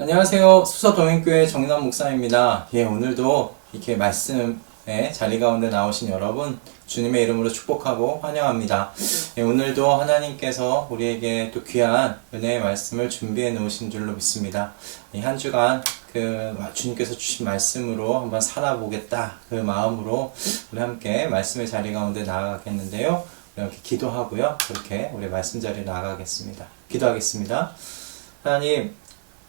안녕하세요. 수서동행교회 정인환 목사입니다. 오늘도 이렇게 말씀의 자리 가운데 나오신 여러분, 주님의 이름으로 축복하고 환영합니다. 오늘도 하나님께서 우리에게 또 귀한 은혜의 말씀을 준비해 놓으신 줄로 믿습니다. 한 주간 주님께서 주신 말씀으로 한번 살아보겠다. 그 마음으로 우리 함께 말씀의 자리 가운데 나아가겠는데요. 이렇게 기도하고요. 그렇게 우리 말씀 자리에 나아가겠습니다. 기도하겠습니다. 하나님,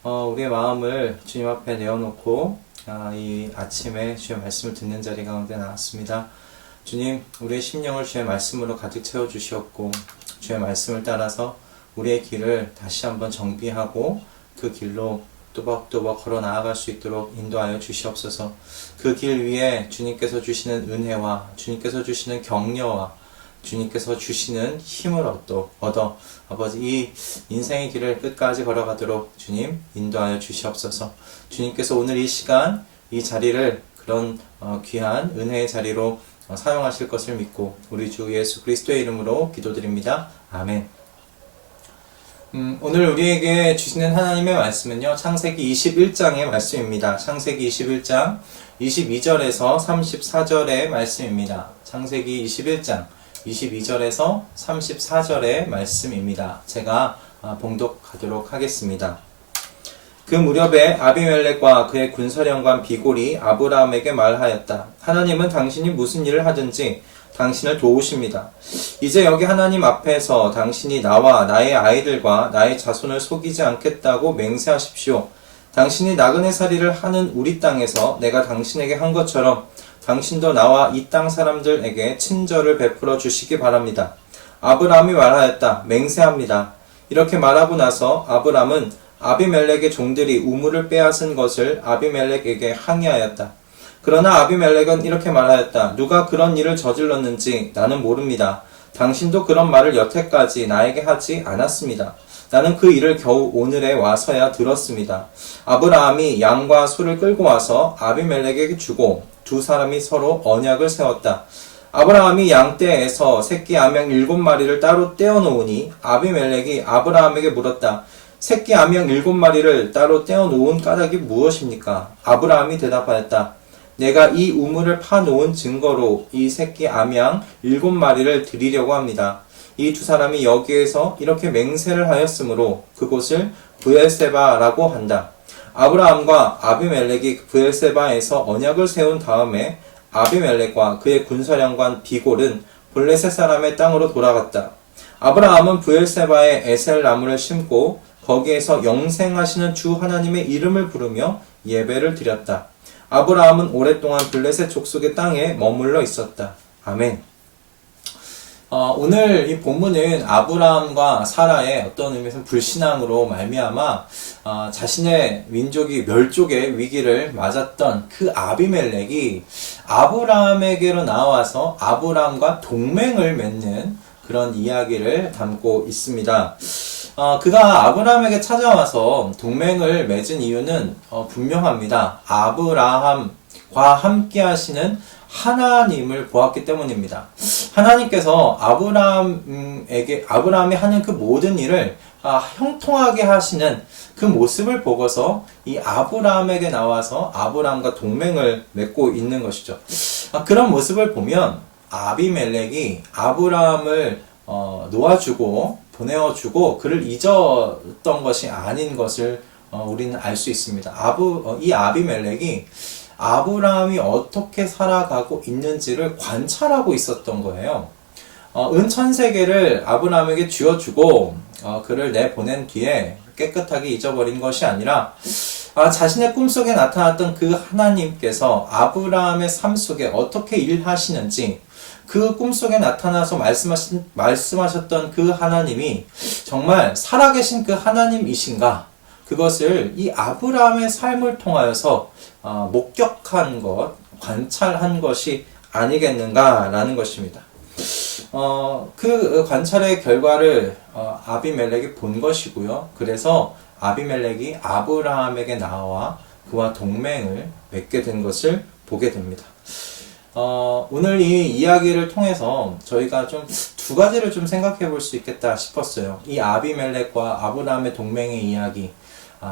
우리의 마음을 주님 앞에 내어놓고 이 아침에 주의 말씀을 듣는 자리 가운데 나왔습니다. 주님, 우리의 심령을 주의 말씀으로 가득 채워주시었고 주의 말씀을 따라서 우리의 길을 다시 한번 정비하고 그 길로 또박또박 걸어 나아갈 수 있도록 인도하여 주시옵소서. 그 길 위에 주님께서 주시는 은혜와 주님께서 주시는 격려와 주님께서 주시는 힘을 얻어 아버지 이 인생의 길을 끝까지 걸어가도록 주님 인도하여 주시옵소서. 주님께서 오늘 이 시간 이 자리를 그런 귀한 은혜의 자리로 사용하실 것을 믿고 우리 주 예수 그리스도의 이름으로 기도드립니다. 아멘. 오늘 우리에게 주시는 하나님의 말씀은요, 창세기 21장의 말씀입니다. 창세기 21장 22절에서 34절의 말씀입니다. 창세기 21장 22절에서 34절의 말씀입니다. 제가 봉독하도록 하겠습니다. 그 무렵에 아비멜렉과 그의 군사령관 비골이 아브라함에게 말하였다. 하나님은 당신이 무슨 일을 하든지 당신을 도우십니다. 이제 여기 하나님 앞에서 당신이 나와 나의 아이들과 나의 자손을 속이지 않겠다고 맹세하십시오. 당신이 나그네 살이를 하는 우리 땅에서 내가 당신에게 한 것처럼 당신도 나와 이 땅 사람들에게 친절을 베풀어 주시기 바랍니다. 아브라함이 말하였다. 맹세합니다. 이렇게 말하고 나서 아브라함은 아비멜렉의 종들이 우물을 빼앗은 것을 아비멜렉에게 항의하였다. 그러나 아비멜렉은 이렇게 말하였다. 누가 그런 일을 저질렀는지 나는 모릅니다. 당신도 그런 말을 여태까지 나에게 하지 않았습니다. 나는 그 일을 겨우 오늘에 와서야 들었습니다. 아브라함이 양과 소를 끌고 와서 아비멜렉에게 주고 두 사람이 서로 언약을 세웠다. 아브라함이 양떼에서 새끼 암양 7마리를 따로 떼어놓으니 아비멜렉이 아브라함에게 물었다. 새끼 암양 7마리를 따로 떼어놓은 까닭이 무엇입니까? 아브라함이 대답하였다. 내가 이 우물을 파놓은 증거로 이 새끼 암양 7마리를 드리려고 합니다. 이 두 사람이 여기에서 이렇게 맹세를 하였으므로 그곳을 브엘세바라고 한다. 아브라함과 아비멜렉이 브엘세바에서 언약을 세운 다음에 아비멜렉과 그의 군사령관 비골은 블레셋 사람의 땅으로 돌아갔다. 아브라함은 브엘세바에 에셀 나무를 심고 거기에서 영생하시는 주 하나님의 이름을 부르며 예배를 드렸다. 아브라함은 오랫동안 블레셋 족속의 땅에 머물러 있었다. 아멘. 오늘 이 본문은 아브라함과 사라의 어떤 의미에서 불신앙으로 말미암아 자신의 민족이 멸족의 위기를 맞았던 그 아비멜렉이 아브라함에게로 나와서 아브라함과 동맹을 맺는 그런 이야기를 담고 있습니다. 그가 아브라함에게 찾아와서 동맹을 맺은 이유는 분명합니다. 아브라함과 함께 하시는 하나님을 보았기 때문입니다. 하나님께서 아브라함이 하는 그 모든 일을 형통하게 하시는 그 모습을 보고서 이 아브라함에게 나와서 아브라함과 동맹을 맺고 있는 것이죠. 그런 모습을 보면 아비멜렉이 아브라함을 놓아주고 보내어주고 그를 잊었던 것이 아닌 것을 우리는 알 수 있습니다. 이 아비멜렉이 아브라함이 어떻게 살아가고 있는지를 관찰하고 있었던 거예요. 은천세계를 아브라함에게 쥐어주고 그를 내보낸 뒤에 깨끗하게 잊어버린 것이 아니라 자신의 꿈속에 나타났던 그 하나님께서 아브라함의 삶 속에 어떻게 일하시는지 그 꿈속에 나타나서 말씀하셨던 그 하나님이 정말 살아계신 그 하나님이신가? 그것을 이 아브라함의 삶을 통하여서 목격한 것, 관찰한 것이 아니겠는가라는 것입니다. 그 관찰의 결과를 아비멜렉이 본 것이고요. 그래서 아비멜렉이 아브라함에게 나와 그와 동맹을 맺게 된 것을 보게 됩니다. 오늘 이 이야기를 통해서 저희가 좀 두 가지를 좀 생각해 볼 수 있겠다 싶었어요. 이 아비멜렉과 아브라함의 동맹의 이야기.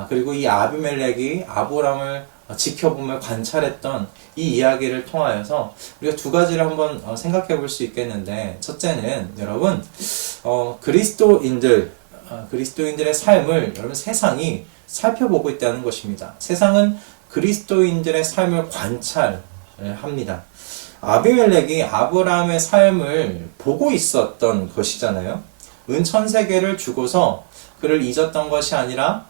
그리고 이 아비멜렉이 아브람을 지켜보며 관찰했던 이 이야기를 통하여서 우리가 두 가지를 한번 생각해 볼 수 있겠는데, 첫째는 여러분 그리스도인들의 삶을 여러분 세상이 살펴보고 있다는 것입니다. 세상은 그리스도인들의 삶을 관찰합니다. 아비멜렉이 아브라함의 삶을 보고 있었던 것이잖아요. 은 1000세계를 주고서 그를 잊었던 것이 아니라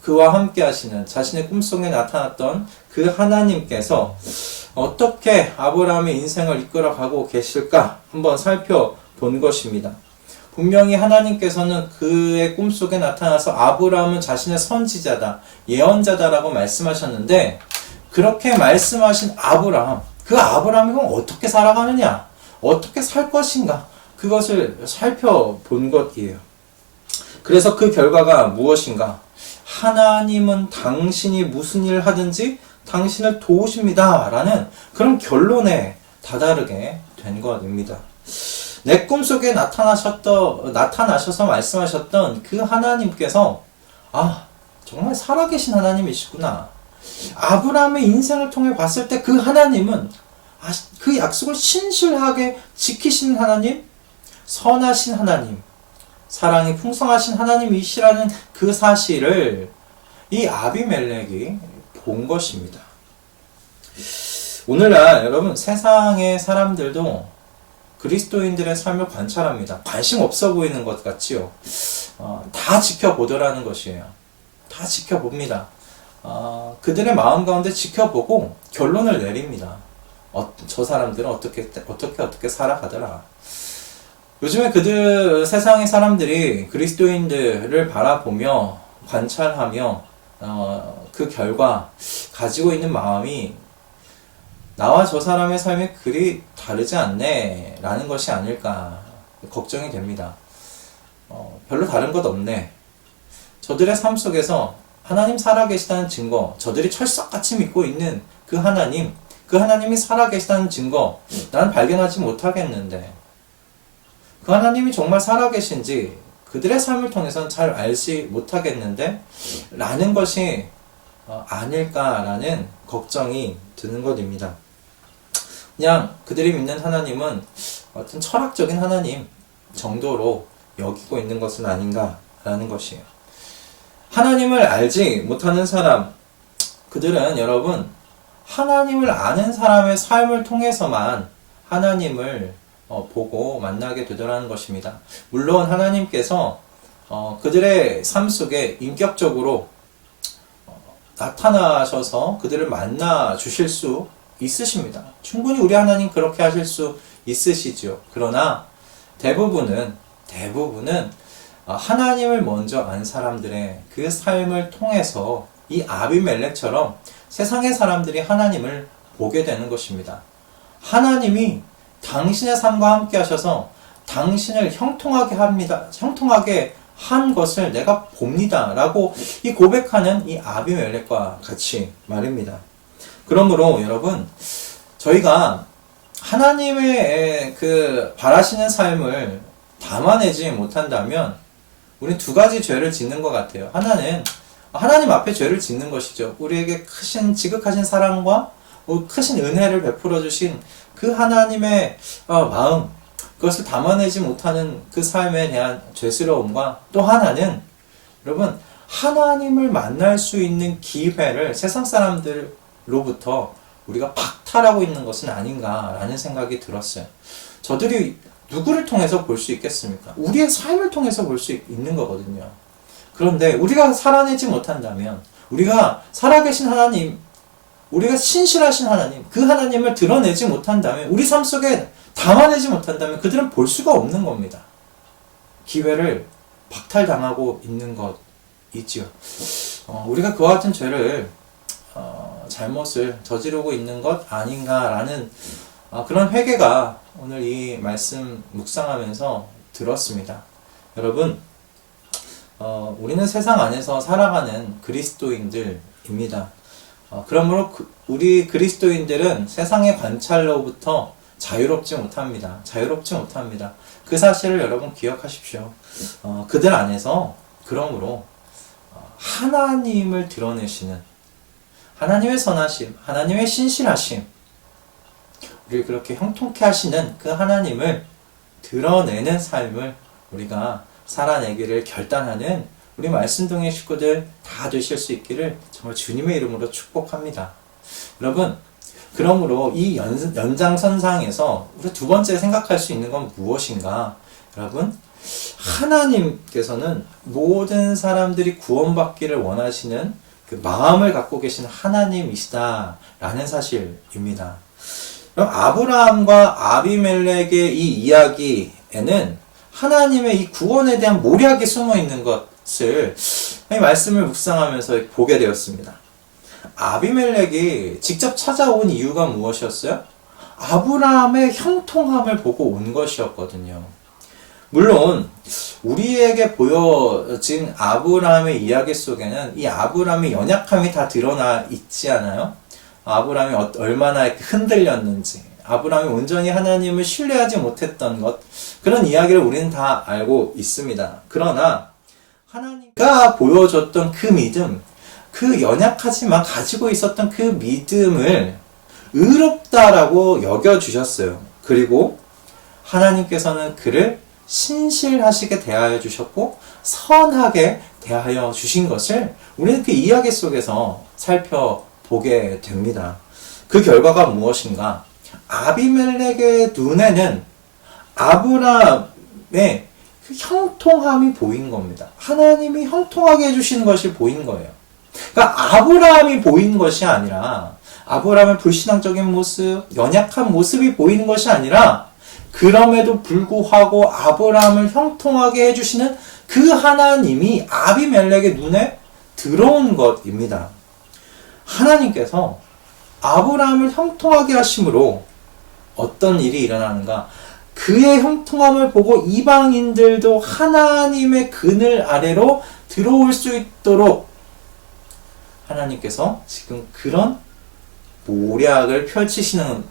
그와 함께 하시는, 자신의 꿈속에 나타났던 그 하나님께서 어떻게 아브라함의 인생을 이끌어가고 계실까 한번 살펴본 것입니다. 분명히 하나님께서는 그의 꿈속에 나타나서 아브라함은 자신의 선지자다, 예언자다라고 말씀하셨는데, 그렇게 말씀하신 아브라함, 그 아브라함이 그럼 어떻게 살아가느냐, 어떻게 살 것인가, 그것을 살펴본 것이에요. 그래서 그 결과가 무엇인가? 하나님은 당신이 무슨 일을 하든지 당신을 도우십니다 라는 그런 결론에 다다르게 된 것입니다. 내 꿈속에 나타나셔서 말씀하셨던 그 하나님께서 정말 살아계신 하나님이시구나. 아브라함의 인생을 통해 봤을 때 그 하나님은 그 약속을 신실하게 지키시는 하나님, 선하신 하나님, 사랑이 풍성하신 하나님이시라는 그 사실을 이 아비멜렉이 본 것입니다. 오늘날 여러분 세상의 사람들도 그리스도인들의 삶을 관찰합니다. 관심 없어 보이는 것 같지요. 다 지켜보더라는 것이에요. 다 지켜봅니다. 그들의 마음 가운데 지켜보고 결론을 내립니다. 저 사람들은 어떻게 살아가더라. 요즘에 세상의 사람들이 그리스도인들을 바라보며 관찰하며 그 결과 가지고 있는 마음이 나와 저 사람의 삶이 그리 다르지 않네 라는 것이 아닐까 걱정이 됩니다. 별로 다른 것 없네. 저들의 삶 속에서 하나님 살아계시다는 증거, 저들이 철석같이 믿고 있는 그 하나님이 살아계시다는 증거 나는 발견하지 못하겠는데, 그 하나님이 정말 살아계신지 그들의 삶을 통해서는 잘 알지 못하겠는데 라는 것이 아닐까라는 걱정이 드는 것입니다. 그냥 그들이 믿는 하나님은 어떤 철학적인 하나님 정도로 여기고 있는 것은 아닌가라는 것이에요. 하나님을 알지 못하는 사람, 그들은 여러분 하나님을 아는 사람의 삶을 통해서만 하나님을 보고 만나게 되더라는 것입니다. 물론 하나님께서 그들의 삶 속에 인격적으로 나타나셔서 그들을 만나 주실 수 있으십니다. 충분히 우리 하나님 그렇게 하실 수 있으시죠. 그러나 대부분은 하나님을 먼저 안 사람들의 그 삶을 통해서 이 아비멜렉처럼 세상의 사람들이 하나님을 보게 되는 것입니다. 하나님이 당신의 삶과 함께 하셔서 당신을 형통하게 한 것을 내가 봅니다 라고 이 고백하는 이 아비멜렉과 같이 말입니다. 그러므로 여러분, 저희가 하나님의 그 바라시는 삶을 담아내지 못한다면 우리는 두 가지 죄를 짓는 것 같아요. 하나는 하나님 앞에 죄를 짓는 것이죠. 우리에게 크신 지극하신 사랑과 크신 은혜를 베풀어 주신 그 하나님의 마음, 그것을 담아내지 못하는 그 삶에 대한 죄스러움과, 또 하나는 여러분 하나님을 만날 수 있는 기회를 세상 사람들로부터 우리가 박탈하고 있는 것은 아닌가라는 생각이 들었어요. 저들이 누구를 통해서 볼 수 있겠습니까? 우리의 삶을 통해서 볼 수 있는 거거든요. 그런데 우리가 살아내지 못한다면, 우리가 살아계신 하나님, 우리가 신실하신 하나님, 그 하나님을 드러내지 못한다면, 우리 삶 속에 담아내지 못한다면 그들은 볼 수가 없는 겁니다. 기회를 박탈당하고 있는 것이지요. 우리가 그와 같은 죄를 잘못을 저지르고 있는 것 아닌가라는 그런 회개가 오늘 이 말씀 묵상하면서 들었습니다. 여러분, 우리는 세상 안에서 살아가는 그리스도인들입니다. 그러므로 우리 그리스도인들은 세상의 관찰로부터 자유롭지 못합니다. 그 사실을 여러분 기억하십시오. 그들 안에서 그러므로 하나님을 드러내시는 하나님의 선하심, 하나님의 신실하심, 우리를 그렇게 형통케 하시는 그 하나님을 드러내는 삶을 우리가 살아내기를 결단하는 우리 말씀동의 식구들 다 되실 수 있기를 정말 주님의 이름으로 축복합니다. 여러분, 그러므로 이 연장선상에서 우리 두 번째 생각할 수 있는 건 무엇인가? 여러분, 하나님께서는 모든 사람들이 구원받기를 원하시는 그 마음을 갖고 계신 하나님이시다라는 사실입니다. 그럼 아브라함과 아비멜렉의 이 이야기에는 하나님의 이 구원에 대한 모략이 숨어 있는 것을 이 말씀을 묵상하면서 보게 되었습니다. 아비멜렉이 직접 찾아온 이유가 무엇이었어요? 아브라함의 형통함을 보고 온 것이었거든요. 물론 우리에게 보여진 아브라함의 이야기 속에는 이 아브라함의 연약함이 다 드러나 있지 않아요? 아브라함이 얼마나 흔들렸는지, 아브라함이 온전히 하나님을 신뢰하지 못했던 것, 그런 이야기를 우리는 다 알고 있습니다. 그러나 하나님가 보여줬던 그 믿음, 그 연약하지만 가지고 있었던 그 믿음을 의롭다라고 여겨주셨어요. 그리고 하나님께서는 그를 신실하시게 대하여 주셨고 선하게 대하여 주신 것을 우리는 그 이야기 속에서 살펴보게 됩니다. 그 결과가 무엇인가? 아비멜렉의 눈에는 아브라함의 그 형통함이 보인 겁니다. 하나님이 형통하게 해주시는 것이 보인 거예요. 그러니까 아브라함이 보인 것이 아니라, 아브라함의 불신앙적인 모습, 연약한 모습이 보이는 것이 아니라, 그럼에도 불구하고 아브라함을 형통하게 해주시는 그 하나님이 아비멜렉의 눈에 들어온 것입니다. 하나님께서 아브라함을 형통하게 하심으로 어떤 일이 일어나는가? 그의 형통함을 보고 이방인들도 하나님의 그늘 아래로 들어올 수 있도록 하나님께서 지금 그런 모략을 펼치시는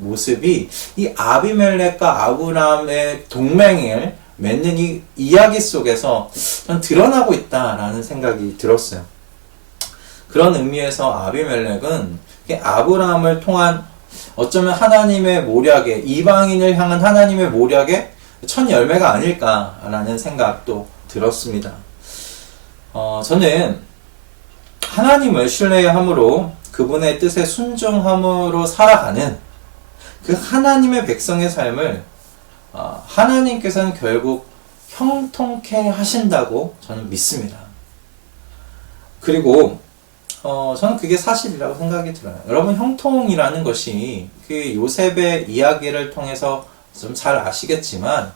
모습이 이 아비멜렉과 아브라함의 동맹을 맺는 이 이야기 속에서 드러나고 있다라는 생각이 들었어요. 그런 의미에서 아비멜렉은 아브라함을 통한 어쩌면 하나님의 모략에, 이방인을 향한 하나님의 모략의 첫 열매가 아닐까라는 생각도 들었습니다. 저는 하나님을 신뢰함으로 그분의 뜻에 순종함으로 살아가는 그 하나님의 백성의 삶을 하나님께서는 결국 형통케 하신다고 저는 믿습니다. 그리고 저는 그게 사실이라고 생각이 들어요. 여러분, 형통이라는 것이 그 요셉의 이야기를 통해서 좀 잘 아시겠지만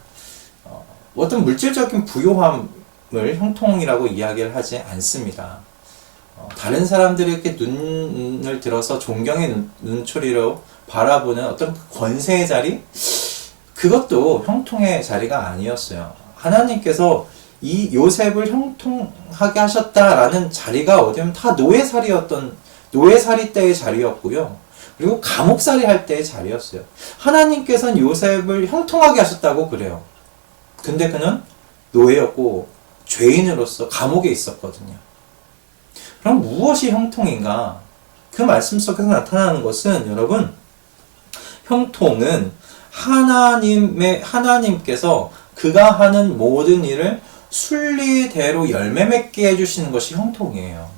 어떤 물질적인 부요함을 형통이라고 이야기를 하지 않습니다. 다른 사람들이 이렇게 눈을 들어서 존경의 눈초리로 바라보는 어떤 권세의 자리? 그것도 형통의 자리가 아니었어요. 하나님께서 이 요셉을 형통하게 하셨다라는 자리가 어디면 다 노예살이 때의 자리였고요. 그리고 감옥살이 할 때의 자리였어요. 하나님께서는 요셉을 형통하게 하셨다고 그래요. 근데 그는 노예였고 죄인으로서 감옥에 있었거든요. 그럼 무엇이 형통인가? 그 말씀 속에서 나타나는 것은, 여러분, 형통은 하나님께서 그가 하는 모든 일을 순리대로 열매 맺게 해주시는 것이 형통이에요.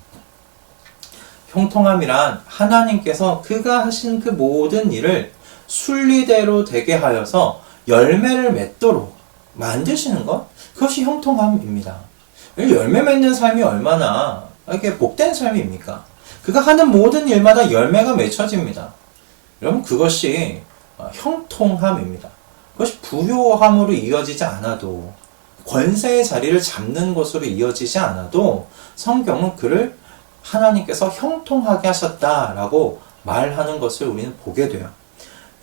형통함이란 하나님께서 그가 하신 그 모든 일을 순리대로 되게 하여서 열매를 맺도록 만드시는 것, 그것이 형통함입니다. 열매 맺는 삶이 얼마나 이렇게 복된 삶입니까? 그가 하는 모든 일마다 열매가 맺혀집니다. 여러분, 그것이 형통함입니다. 그것이 부요함으로 이어지지 않아도, 권세의 자리를 잡는 것으로 이어지지 않아도 성경은 그를 하나님께서 형통하게 하셨다라고 말하는 것을 우리는 보게 돼요.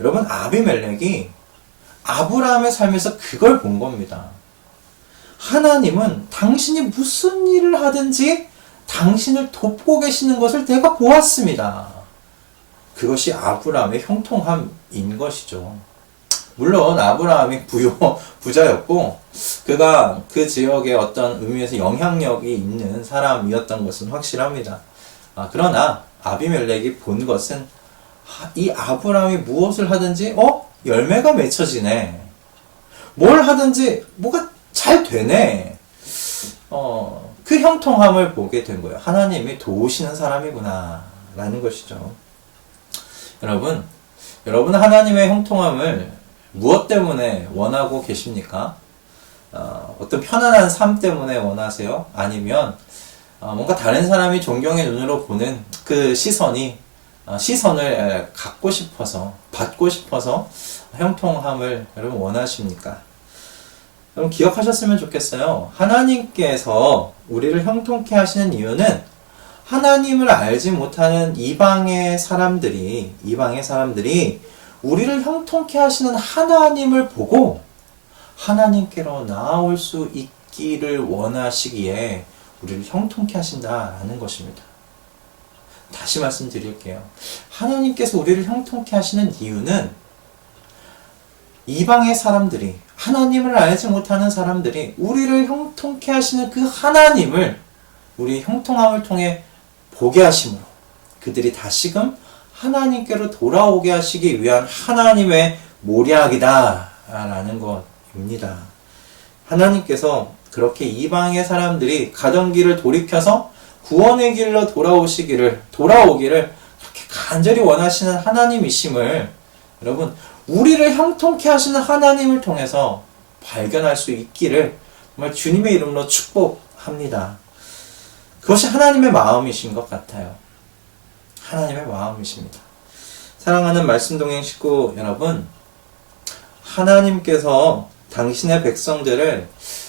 여러분, 아비멜렉이 아브라함의 삶에서 그걸 본 겁니다. 하나님은 당신이 무슨 일을 하든지 당신을 돕고 계시는 것을 내가 보았습니다. 그것이 아브라함의 형통함인 것이죠. 물론 아브라함이 부자였고 그가 그 지역에 어떤 의미에서 영향력이 있는 사람이었던 것은 확실합니다. 그러나 아비멜렉이 본 것은 이 아브라함이 무엇을 하든지 열매가 맺혀지네. 뭘 하든지 뭐가 잘 되네. 그 형통함을 보게 된 거예요. 하나님이 도우시는 사람이구나 라는 것이죠. 여러분 하나님의 형통함을 무엇 때문에 원하고 계십니까? 어떤 편안한 삶 때문에 원하세요? 아니면 뭔가 다른 사람이 존경의 눈으로 보는 그 시선을 갖고 싶어서, 받고 싶어서 형통함을 여러분 원하십니까? 여러분 기억하셨으면 좋겠어요. 하나님께서 우리를 형통케 하시는 이유는 하나님을 알지 못하는 이방의 사람들이 우리를 형통케 하시는 하나님을 보고 하나님께로 나아올 수 있기를 원하시기에 우리를 형통케 하신다라는 것입니다. 다시 말씀드릴게요. 하나님께서 우리를 형통케 하시는 이유는 이방의 사람들이, 하나님을 알지 못하는 사람들이 우리를 형통케 하시는 그 하나님을 우리 형통함을 통해 보게 하심으로 그들이 다시금 하나님께로 돌아오게 하시기 위한 하나님의 모략이다 라는 것입니다. 하나님께서 그렇게 이방의 사람들이 가던 길을 돌이켜서 구원의 길로 돌아오기를 그렇게 간절히 원하시는 하나님이심을 여러분 우리를 형통케 하시는 하나님을 통해서 발견할 수 있기를 정말 주님의 이름으로 축복합니다. 그것이 하나님의 마음이신 것 같아요. 하나님의 마음이십니다. 사랑하는 말씀동행 식구 여러분, 하나님께서 당신의 백성들을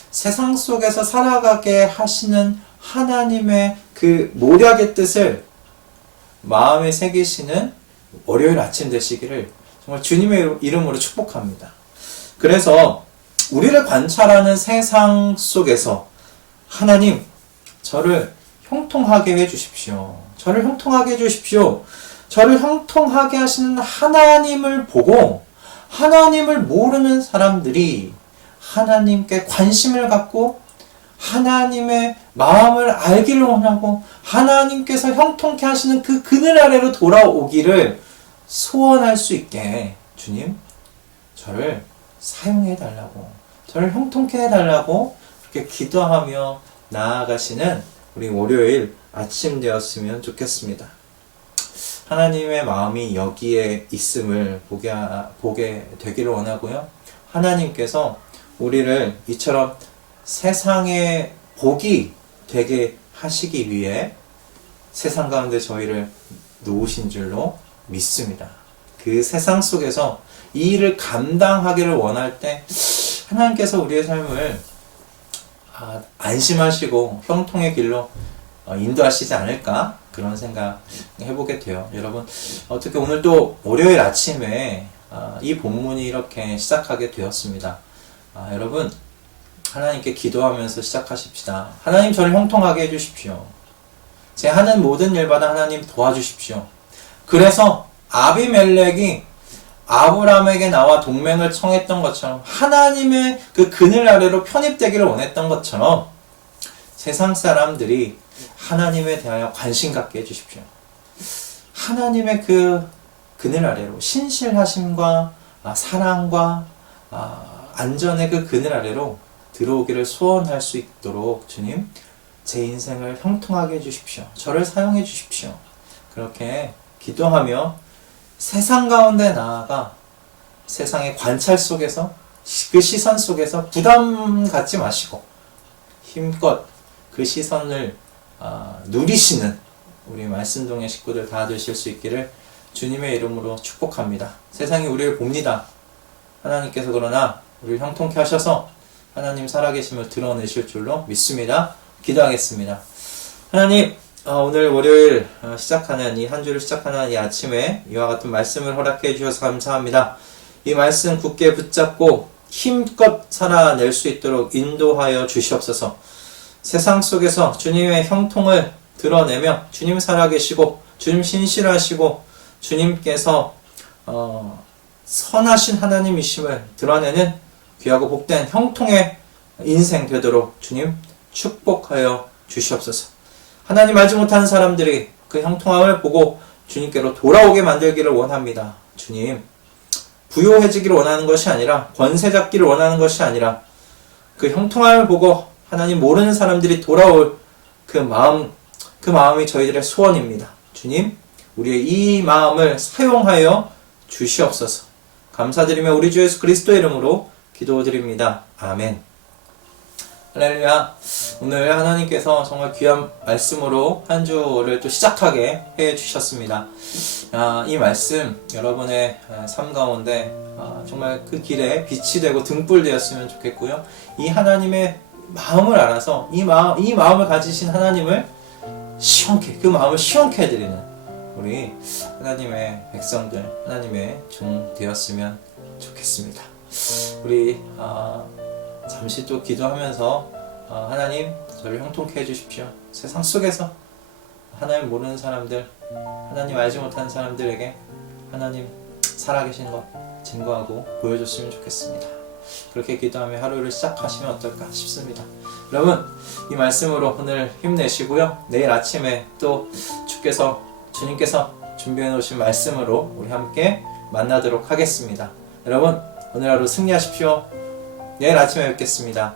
세상 속에서 살아가게 하시는 하나님의 그 모략의 뜻을 마음에 새기시는 월요일 아침 되시기를 정말 주님의 이름으로 축복합니다. 그래서 우리를 관찰하는 세상 속에서 하나님, 저를 형통하게 해주십시오. 저를 형통하게 해주십시오. 저를 형통하게 하시는 하나님을 보고 하나님을 모르는 사람들이 하나님께 관심을 갖고 하나님의 마음을 알기를 원하고 하나님께서 형통케 하시는 그 그늘 아래로 돌아오기를 소원할 수 있게 주님, 저를 사용해 달라고, 저를 형통케 해달라고 그렇게 기도하며 나아가시는 우리 월요일 아침 되었으면 좋겠습니다. 하나님의 마음이 여기에 있음을 보게 되기를 원하고요. 하나님께서 우리를 이처럼 세상의 복이 되게 하시기 위해 세상 가운데 저희를 놓으신 줄로 믿습니다. 그 세상 속에서 이 일을 감당하기를 원할 때 하나님께서 우리의 삶을 안심하시고 형통의 길로 인도하시지 않을까 그런 생각 해보게 돼요. 여러분 어떻게 오늘 또 월요일 아침에 이 본문이 이렇게 시작하게 되었습니다. 여러분 하나님께 기도하면서 시작하십시다. 하나님 저를 형통하게 해주십시오. 제 하는 모든 일마다 하나님 도와주십시오. 그래서 아비멜렉이 아브라함에게 나와 동맹을 청했던 것처럼 하나님의 그 그늘 아래로 편입되기를 원했던 것처럼 세상 사람들이 하나님에 대하여 관심 갖게 해주십시오. 하나님의 그 그늘 아래로 신실하심과 사랑과 안전의 그 그늘 아래로 들어오기를 소원할 수 있도록 주님 제 인생을 형통하게 해주십시오. 저를 사용해 주십시오. 그렇게 기도하며 세상 가운데 나아가 세상의 관찰 속에서 그 시선 속에서 부담 갖지 마시고 힘껏 그 시선을 누리시는 우리 말씀동의 식구들 다 되실 수 있기를 주님의 이름으로 축복합니다. 세상이 우리를 봅니다. 하나님께서 그러나 우리를 형통케 하셔서 하나님 살아계심을 드러내실 줄로 믿습니다. 기도하겠습니다. 하나님 오늘 월요일 시작하는 이 한 주를 시작하는 이 아침에 이와 같은 말씀을 허락해 주셔서 감사합니다. 이 말씀 굳게 붙잡고 힘껏 살아낼 수 있도록 인도하여 주시옵소서. 세상 속에서 주님의 형통을 드러내며 주님 살아계시고 주님 신실하시고 주님께서 선하신 하나님이심을 드러내는 귀하고 복된 형통의 인생 되도록 주님 축복하여 주시옵소서. 하나님 알지 못하는 사람들이 그 형통함을 보고 주님께로 돌아오게 만들기를 원합니다. 주님, 부요해지기를 원하는 것이 아니라, 권세 잡기를 원하는 것이 아니라, 그 형통함을 보고 하나님 모르는 사람들이 돌아올 그 마음이 저희들의 소원입니다. 주님, 우리의 이 마음을 사용하여 주시옵소서. 감사드리며 우리 주 예수 그리스도의 이름으로 기도드립니다. 아멘. 할렐루야. 오늘 하나님께서 정말 귀한 말씀으로 한 주를 또 시작하게 해 주셨습니다. 이 말씀 여러분의 삶 가운데 정말 그 길에 빛이 되고 등불 되었으면 좋겠고요. 이 하나님의 마음을 알아서 이 마음을 가지신 하나님을 시원케, 그 마음을 시원케 해드리는 우리 하나님의 백성들, 하나님의 종 되었으면 좋겠습니다. 우리 잠시 또 기도하면서 하나님 저를 형통케 해주십시오. 세상 속에서 하나님 모르는 사람들, 하나님 알지 못하는 사람들에게 하나님 살아계신 것 증거하고 보여줬으면 좋겠습니다. 그렇게 기도하며 하루를 시작하시면 어떨까 싶습니다. 여러분, 이 말씀으로 오늘 힘내시고요. 내일 아침에 또 주님께서 준비해 놓으신 말씀으로 우리 함께 만나도록 하겠습니다. 여러분, 오늘 하루 승리하십시오. 내일 아침에 뵙겠습니다.